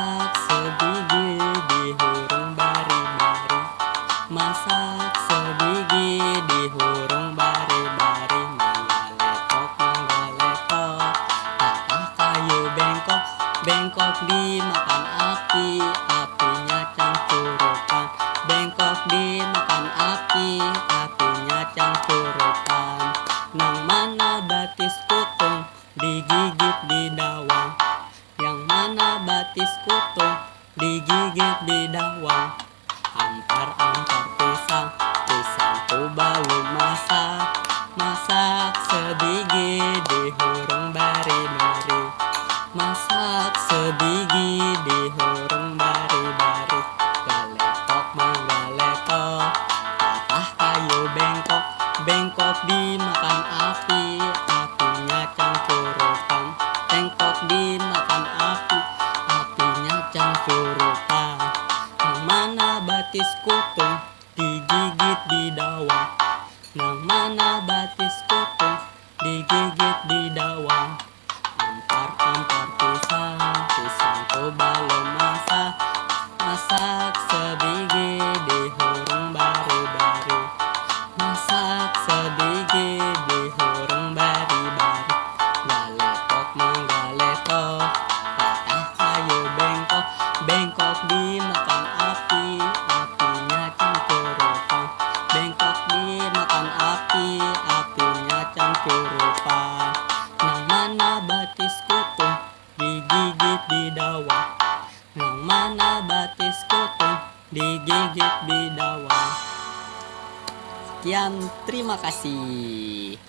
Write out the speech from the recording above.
Masak sebiji di hurung bari-bari. Masak sebiji di hurung bari-bari. Mangga letok, patah kayu bengkok. Bengkok dimakan api, apinya cangkurupan. Bengkok dimakan api, apinya cangkurupan. Nang mana batis kutung, digigit didawang. Yang mana batis kutung, digigit didawang. Ampar-ampar pisang, pisangku belum masak. Masak sebiji di hurung bari-bari. Masak sebiji di hurung bari-bari. Galetok mangga letok, patah kayu bengkok. Bengkok dimakan api, apinya cangkurupan. Bengkok dimakan api, apinya cangkurupan. Yang mana batis kutung, digigit didawang. Yang mana batis kutung, digigit didawang. Ampar-ampar pisang, pisangku belum masak. Masak sebiji di hurung bari-bari. Masak sebiji di hurung bari-bari. Galetok mangga letok, patah kayu bengkok. Bengkok dimakan api, apinya cangkurupan. Bengkok dimakan api, apinya cangkurupan. Nang mana batis kutung, digigit didawang. Nang mana batis kutung, digigit didawang. Sekian, terima kasih.